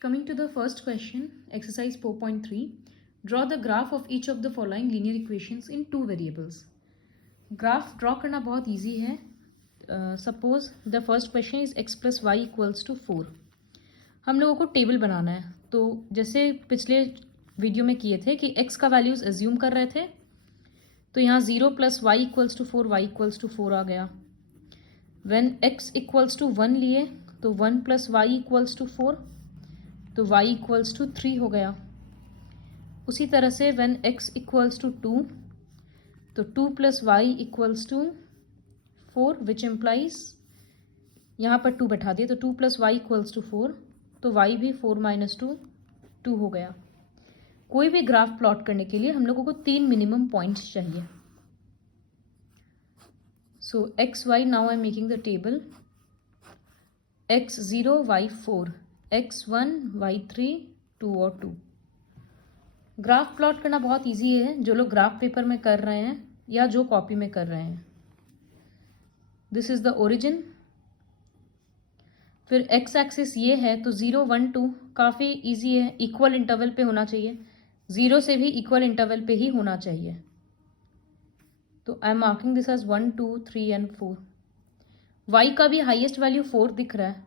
Coming to the first question, exercise 4.3, draw the graph of each of the following linear equations in two variables. Graph draw करना बहुत easy है. Suppose the first question is x plus Y equals to 4. हम लोगों को table बनाना है. तो जैसे पिछले वीडियो में किए थे कि x का वैल्यूज एज्यूम कर रहे थे, तो यहाँ 0 plus Y equals to 4, Y equals to 4 आ गया. व्हेन x इक्वल्स टू 1 लिए तो 1 प्लस वाई इक्वल्स टू 4, तो y इक्वल्स टू 3 हो गया. उसी तरह से व्हेन x इक्वल्स टू 2, तो 2 plus Y equals to 4, which implies यहाँ पर 2 बैठा दिए तो 2 प्लस वाई इक्वल्स टू 4, तो y भी 4 माइनस 2 हो गया. कोई भी ग्राफ प्लॉट करने के लिए हम लोगों को 3 मिनिमम पॉइंट्स चाहिए. So X Y, now I am making the table. x0 y4, x1 y3, 2 और 2. ग्राफ प्लॉट करना बहुत इजी है जो लोग ग्राफ पेपर में कर रहे हैं या जो कॉपी में कर रहे हैं. This is the origin. फिर एक्स एक्सिस ये है तो 0 1 2 काफ़ी इजी है, इक्वल इंटरवल पे होना चाहिए. 0 से भी इक्वल इंटरवल पे ही होना चाहिए. तो I am marking this as 1 2 3 and 4. Y का भी हाईएस्ट वैल्यू 4 दिख रहा है.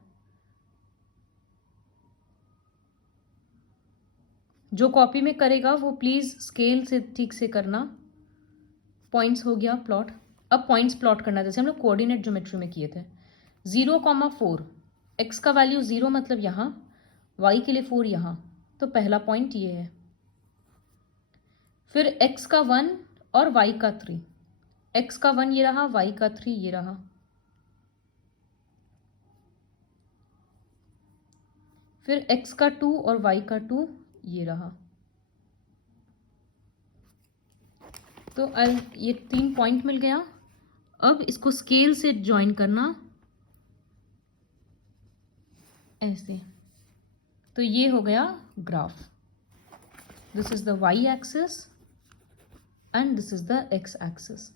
जो कॉपी में करेगा वो प्लीज़ स्केल से ठीक से करना. पॉइंट्स हो गया प्लॉट. अब पॉइंट्स प्लॉट करना जैसे हम लोग कोऑर्डिनेट ज्योमेट्री में किए थे. 0,4, एक्स का वैल्यू 0 मतलब यहाँ, वाई के लिए 4 यहाँ, तो पहला पॉइंट ये है. फिर एक्स का 1 और वाई का 3. एक्स का 1 ये रहा, वाई का 3 ये रहा. फिर एक्स का 2 और वाई का 2 ये रहा. तो ये 3 पॉइंट मिल गया. अब इसको स्केल से ज्वाइन करना ऐसे. तो ये हो गया graph. This is the Y axis and this is the X axis.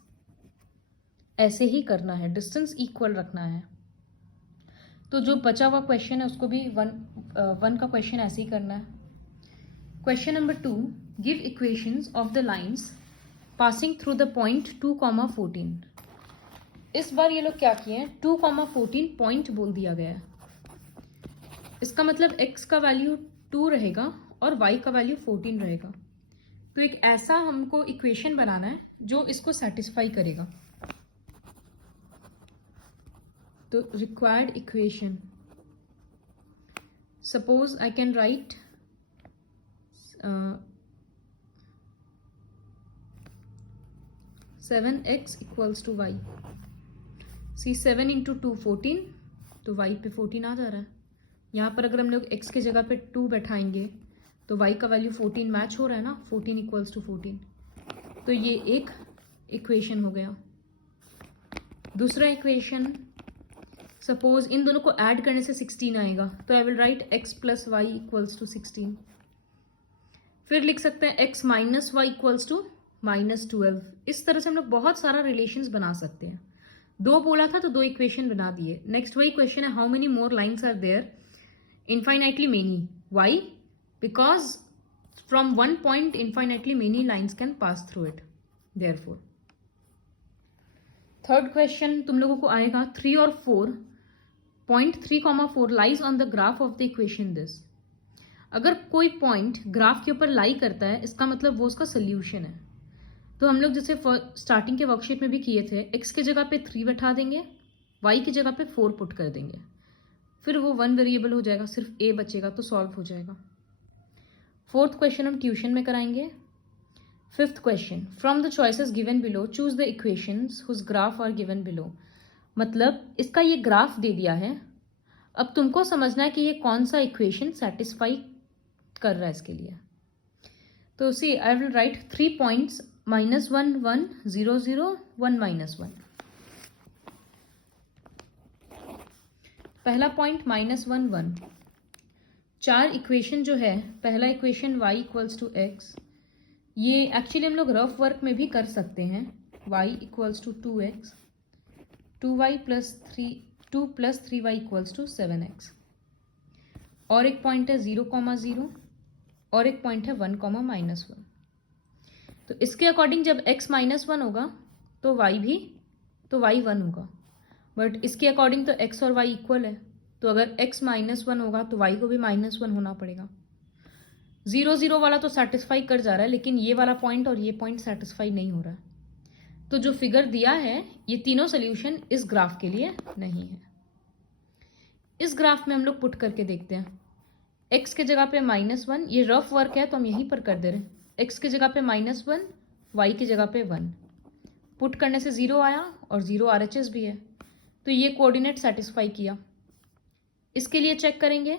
ऐसे ही करना है, डिस्टेंस इक्वल रखना है. तो जो बचा हुआ क्वेश्चन है उसको भी वन का क्वेश्चन ऐसे ही करना है. Question number 2, give equations of the lines passing through the point 2,14. इस बार ये लोग क्या किए हैं, 2,14 पॉइंट बोल दिया गया है. इसका मतलब x का वैल्यू 2 रहेगा और y का वैल्यू 14 रहेगा. तो एक ऐसा हमको इक्वेशन बनाना है जो इसको सेटिस्फाई करेगा. तो required equation, suppose I can write 7x equals to वाई. सी 7 इंटू 2 14, तो y पे 14 आ जा रहा है. यहाँ पर अगर हम लोग x के जगह पे 2 बैठाएंगे तो y का वैल्यू 14 मैच हो रहा है ना, 14 इक्वल्स टू 14. तो ये एक इक्वेशन हो गया. दूसरा इक्वेशन, सपोज इन दोनों को ऐड करने से 16 आएगा, तो I will write x plus Y equals to 16. फिर लिख सकते हैं x minus Y equals to -12. इस तरह से हम लोग बहुत सारा रिलेशंस बना सकते हैं. 2 बोला था तो 2 इक्वेशन बना दिए. नेक्स्ट वही क्वेश्चन है, how many more lines are there, infinitely many. Why? Because from one point infinitely many lines can pass through it. Therefore, third question तुम लोगों को आएगा 3 और 4. Point 3,4 lies on the graph of the equation this. अगर कोई point graph के ऊपर लाई करता है इसका मतलब वो उसका सोल्यूशन है. तो हम लोग जैसे स्टार्टिंग के वर्कशीट में भी किए थे, x के जगह पे 3 बैठा देंगे, y की जगह पे 4 पुट कर देंगे, फिर वो 1 वेरिएबल हो जाएगा, सिर्फ a बचेगा तो सॉल्व हो जाएगा. फोर्थ क्वेश्चन हम ट्यूशन में कराएंगे. Fifth question, from the choices given below choose the equations whose graph are given below. मतलब इसका ये ग्राफ दे दिया है, अब तुमको समझना है कि ये कौन सा इक्वेशन सेटिस्फाई कर रहा है इसके लिए. तो सी आई विल राइट 3 पॉइंट्स, -1 1 0 0 1 -1. पहला पॉइंट -1 1. 4 इक्वेशन जो है, पहला equation y equals to X, ये एक्चुअली हम लोग रफ वर्क में भी कर सकते हैं. y equals to 2x, 2 plus 3y equals to 7x. और एक पॉइंट है 0,0 और एक पॉइंट है 1,-1। तो इसके अकॉर्डिंग जब x -1 होगा तो y 1 होगा, बट इसके अकॉर्डिंग तो x और y इक्वल है, तो अगर x -1 होगा तो y को भी -1 होना पड़ेगा। 0 0 वाला तो सेटिस्फाई कर जा रहा है, लेकिन ये वाला पॉइंट और ये पॉइंट सेटिस्फाई नहीं हो रहा है। तो जो फिगर दिया है ये तीनों सोल्यूशन इस ग्राफ के लिए नहीं है। इस ग्राफ में हम लोग पुट करके देखते हैं। x के जगह पे -1, ये रफ वर्क है तो हम यहीं पर कर दे रहे हैं। x की जगह पे -1, y की जगह पे 1। पुट करने से 0 आया और 0 RHS भी है, तो ये कोऑर्डिनेट सेटिस्फाई किया। इसके लिए चेक करेंगे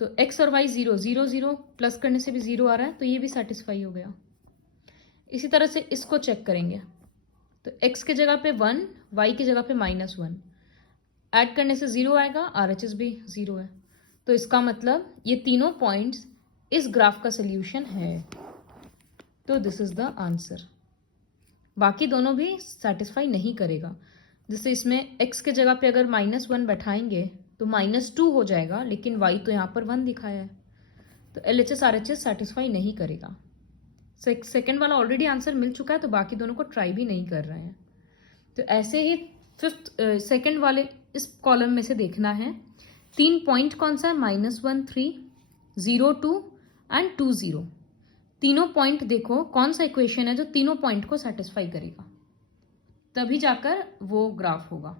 तो x और y 0 0 0 प्लस करने से भी 0 आ रहा है, तो ये भी सेटिस्फाई हो गया। इसी तरह से इसको चेक करेंगे तो x के जगह पे 1, y की जगह पे -1, ऐड करने से 0 आएगा, RHS भी 0 है, तो इसका मतलब ये तीनों पॉइंट्स इस ग्राफ का सोल्यूशन है। तो दिस इज द आंसर। बाकी दोनों भी सेटिस्फाई नहीं करेगा। जैसे इसमें x के जगह पे अगर -1 बैठाएंगे तो -2 हो जाएगा, लेकिन y तो यहाँ पर 1 दिखाया है, तो LHS RHS सेटिस्फाई नहीं करेगा। सेकेंड वाला ऑलरेडी आंसर मिल चुका है, तो बाकी दोनों को ट्राई भी नहीं कर रहे हैं। तो ऐसे ही सेकेंड वाले इस कॉलम में से देखना है 3 पॉइंट कौन सा है, -1 3, 0 2 एंड 2 0। तीनों पॉइंट देखो कौन सा इक्वेशन है जो तीनों पॉइंट को सेटिस्फाई करेगा, तभी जाकर वो ग्राफ होगा।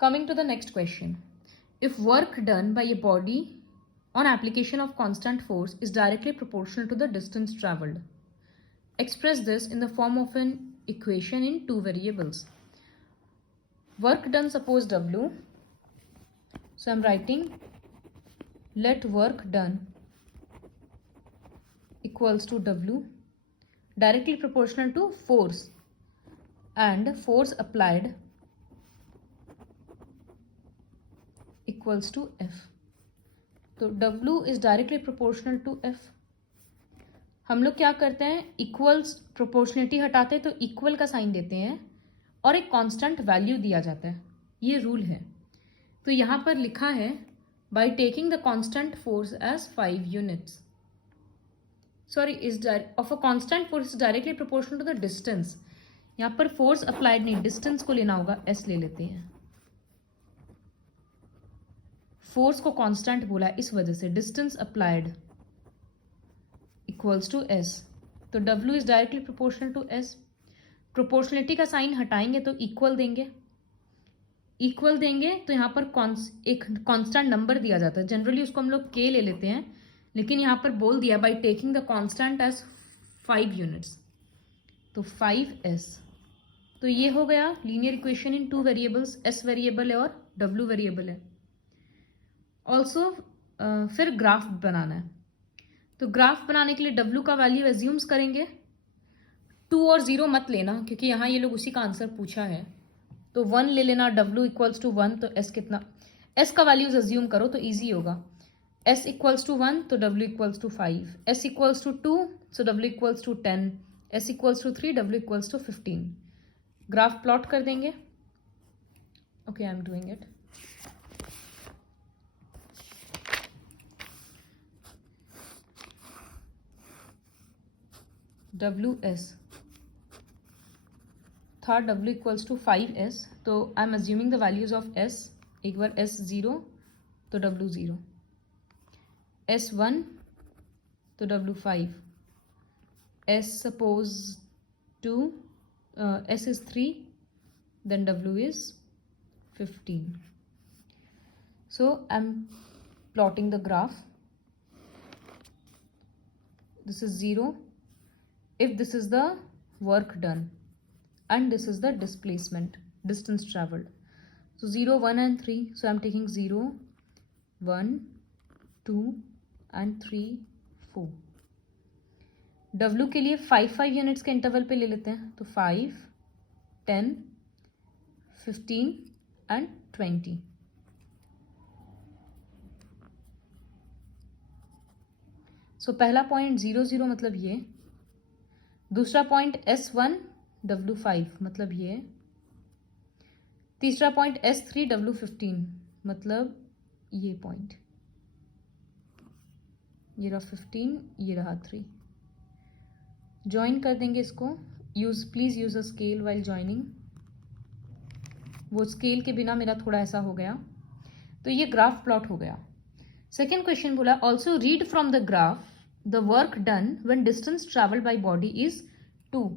Coming to the next question, if work done by a body on application of constant force is directly proportional to the distance traveled. Express this in the form of an equation in two variables. Work done, suppose W. So I'm writing let work done equals to W, directly proportional to force, and force applied equals to F. तो W is directly proportional to F। हम लोग क्या करते हैं, equals proportionality हटाते हैं तो equal का साइन देते हैं और एक कांस्टेंट वैल्यू दिया जाता है, ये रूल है। तो यहाँ पर लिखा है by taking the constant force as 5 units, sorry is of a constant force directly proportional to the distance. यहाँ पर फोर्स अप्लाइड नहीं, डिस्टेंस को लेना होगा, S ले लेते हैं। फोर्स को कांस्टेंट बोला है इस वजह से, distance applied equals to S। तो W is directly proportional to S। Proportionality का साइन हटाएंगे तो इक्वल देंगे, इक्वल देंगे तो यहाँ पर एक कांस्टेंट नंबर दिया जाता है, जनरली उसको हम लोग K ले लेते हैं, लेकिन यहाँ पर बोल दिया by taking the constant as 5 units, तो 5S। तो ये हो गया linear equation in 2 variables, S variable है और W वेरिएबल है। ऑल्सो फिर ग्राफ बनाना है, तो ग्राफ बनाने के लिए W का वैल्यू एज्यूम्स करेंगे। 2 और 0 मत लेना, क्योंकि यहाँ ये लोग उसी का आंसर पूछा है, तो 1 ले लेना। W इक्वल्स टू 1, तो S कितना, S का वैल्यूज एज्यूम करो तो ईजी होगा। S इक्वल्स टू 1 तो W equals to 5, S equals to 2 so W equals to 10, S equals to 3 W equals to 15। Graph plot कर देंगे। Okay, I am doing it. WS था, W equals to 5S, तो I am assuming the values of S। एक बार S 0 तो W 0, S 1 तो W 5, S suppose 2, S is 3, then W is 15. So I'm plotting the graph. This is 0 if this is the work done and this is the displacement, distance traveled. So 0 1 and 3, so I'm taking 0 1 2 and 3 4. W के लिए 5 units के interval पे ले लेते हैं, तो 5 10 15 and 20। सो पहला point 0 0 मतलब ये, दूसरा पॉइंट S1 W5 मतलब ये, तीसरा पॉइंट S3 W15 मतलब ये पॉइंट, ये रहा 15, ये रहा 3। ज्वाइन कर देंगे इसको। Please use a scale while joining. वो स्केल के बिना मेरा थोड़ा ऐसा हो गया, तो ये ग्राफ प्लॉट हो गया। सेकेंड क्वेश्चन बोला also read from the graph the work done when distance travelled by body is 2।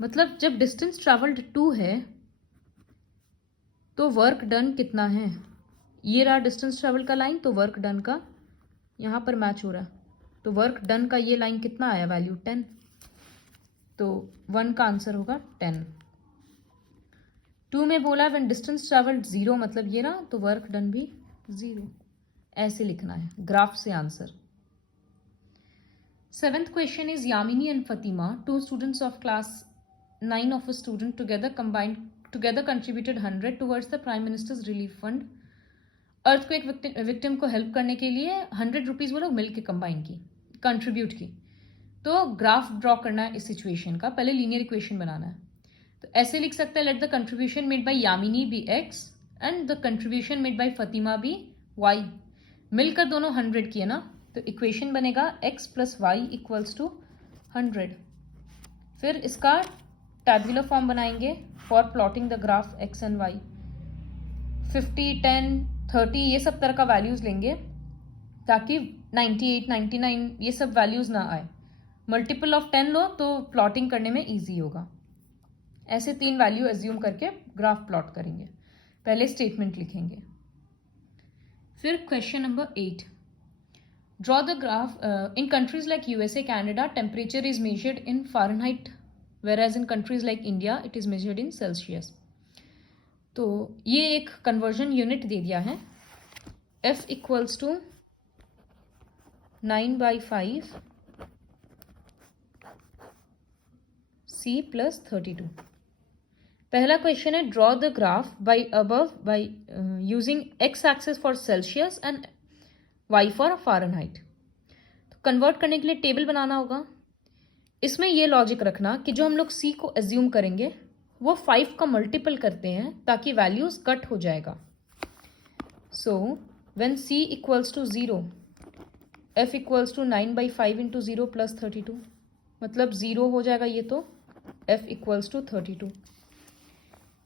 मतलब जब डिस्टेंस ट्रैवल्ड 2 है तो वर्क डन कितना है। ये रहा डिस्टेंस ट्रैवल का लाइन, तो वर्क डन का यहाँ पर मैच हो रहा है, तो वर्क डन का ये लाइन कितना आया, वैल्यू 10, तो 1 का आंसर होगा 10। 2 में बोला व्हेन डिस्टेंस ट्रैवल्ड 0, मतलब ये रहा, तो वर्क डन भी 0। ऐसे लिखना है ग्राफ से answer. 7th question is Yamini and Fathima, 2 students of class 9 of a student together contributed 100 towards the prime ministers relief fund. Earthquake victim को हेल्प करने के लिए 100 रुपीज़ वो लोग मिल के कंट्रीब्यूट की। तो ग्राफ ड्रॉ करना है इस सिचुएशन का। पहले लीनियर इक्वेशन बनाना है, तो ऐसे लिख सकते हैं let the contribution made by Yamini be x and the contribution made by Fatima be y। मिलकर दोनों 100 किए ना, तो इक्वेशन बनेगा x plus Y equals to 100। फिर इसका टैबुलर फॉर्म बनाएंगे for plotting the graph x and y। 50, 10, 30 ये सब तरह का वैल्यूज़ लेंगे ताकि 98, 99 ये सब वैल्यूज़ ना आए। मल्टीपल ऑफ 10 लो तो प्लॉटिंग करने में ईजी होगा। ऐसे 3 वैल्यू एज्यूम करके ग्राफ प्लॉट करेंगे। पहले स्टेटमेंट लिखेंगे। फिर question number 8, draw the graph in countries like USA, Canada temperature is measured in Fahrenheit whereas in countries like India it is measured in Celsius। तो ये एक कन्वर्जन यूनिट दे दिया है, F equals to 9/5 C plus 32। पहला question है draw the graph by using x axis for Celsius and y for Fahrenheit. तो convert करने के लिए टेबल बनाना होगा। इसमें ये लॉजिक रखना कि जो हम लोग C को एज्यूम करेंगे वो 5 का मल्टीपल करते हैं ताकि वैल्यूज कट हो जाएगा। So when C equals to 0, F equals to 9/5 into 0 plus 32, मतलब 0 हो जाएगा ये, तो F इक्वल्स टू 32।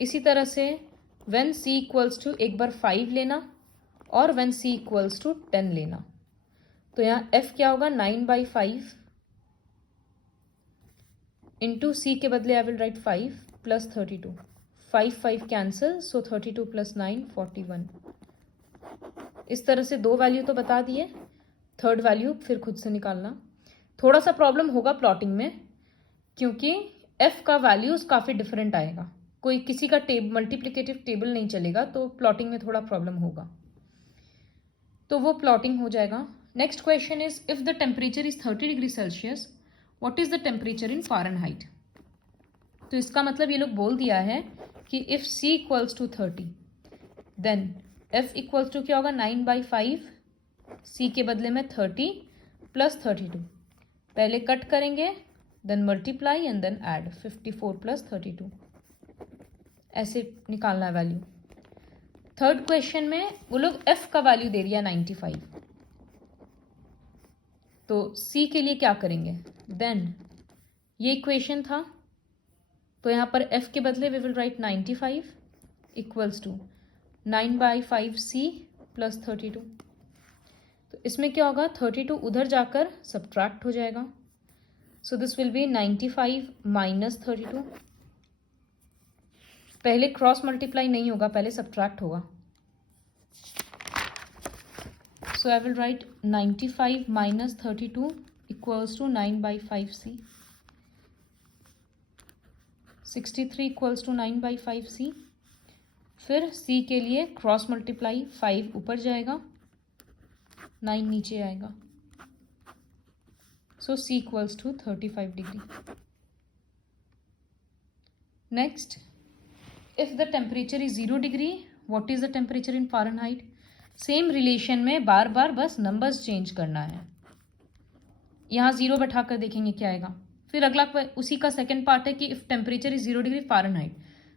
इसी तरह से व्हेन C इक्वल्स टू एक बार 5 लेना और व्हेन C इक्वल्स टू 10 लेना, तो यहाँ F क्या होगा 9/5 इंटू C के बदले आई will right 5 plus 32। 5 cancel, so 32 plus 9 41। इस तरह से 2 वैल्यू तो बता दिए, थर्ड वैल्यू फिर खुद से निकालना। थोड़ा सा प्रॉब्लम होगा प्लॉटिंग में क्योंकि F का वैल्यूज काफ़ी डिफरेंट आएगा, कोई किसी का मल्टीप्लिकेटिव टेबल नहीं चलेगा, तो प्लॉटिंग में थोड़ा प्रॉब्लम होगा, तो वो प्लॉटिंग हो जाएगा। Next question is if the temperature is 30 degree Celsius what is the temperature in Fahrenheit. तो इसका मतलब ये लोग बोल दिया है कि if C equals to 30 then F equals to क्या होगा 9/5 C के बदले में 30 प्लस 32। पहले कट करेंगे then multiply and then add 54 plus 32। ऐसे निकालना है वैल्यू। थर्ड क्वेश्चन में वो लोग F का वैल्यू दे दिया 95, तो C के लिए क्या करेंगे, देन ये इक्वेशन था, तो यहाँ पर F के बदले we will write 95 equals to 9/5 C plus 32। तो इसमें क्या होगा 32 उधर जाकर सब्ट्रैक्ट हो जाएगा, so this will be 95 minus 32। पहले क्रॉस मल्टीप्लाई नहीं होगा, पहले सब्ट्रैक्ट होगा, so I will write 95 minus 32 equals to 9/5 C। 63 equals to 9/5 C। फिर C के लिए क्रॉस मल्टीप्लाई 5 ऊपर जाएगा, 9 नीचे आएगा, so C equals to 35 degree. Next, if the temperature is 0 degree what is the temperature in Fahrenheit. Same relation में बार बार बस नंबर्स चेंज करना है। यहाँ 0 बैठा कर देखेंगे क्या आएगा। फिर अगला उसी का सेकेंड पार्ट है कि if temperature is 0 degree Fahrenheit,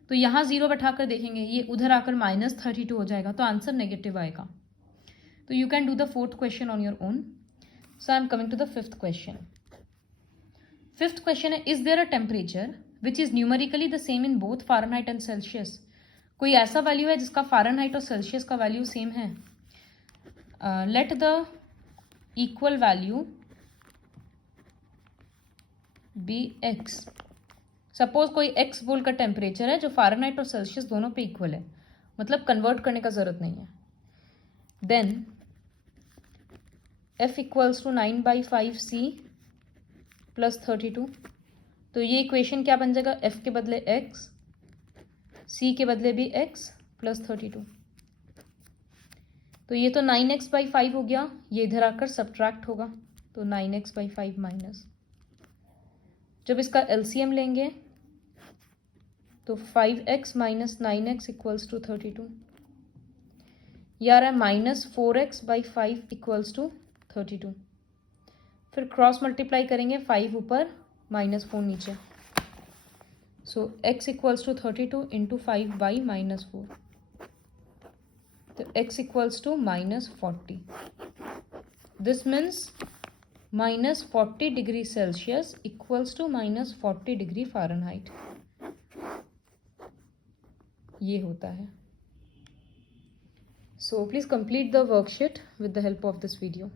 तो यहाँ 0 बैठा कर देखेंगे, ये उधर आकर -32 हो जाएगा, तो आंसर नेगेटिव आएगा। तो you can do the fourth question on your own. So I am coming to the fifth question. Fifth question है, is there a temperature which is numerically the same in both Fahrenheit and Celsius. कोई ऐसा value है जिसका Fahrenheit और Celsius का value same है. Let the equal value be X. Suppose कोई X बोल का टेम्परेचर है जो फ़ारेनहाइट और सेल्सियस दोनों पे इक्वल है, मतलब कन्वर्ट करने का ज़रूरत नहीं है. Then F equals to 9/5 C plus 32. तो ये इक्वेशन क्या बन जाएगा, एफ के बदले एक्स, सी के बदले भी एक्स प्लस 32. तो ये तो 9x/5 हो गया, ये इधर आकर सब्ट्रैक्ट होगा, तो 9x/5 माइनस. जब इसका एलसीएम लेंगे तो 5x minus 9x equals to 32. यार है -4x/5 इक्वल्स टू 32. फिर क्रॉस मल्टीप्लाई करेंगे, 5 ऊपर -4 नीचे. So x equals to 32 into 5/-4. तो x equals to -40. This means -40 degree Celsius equals to -40 degree Fahrenheit. ये होता है. So please complete the worksheet with the help of this video.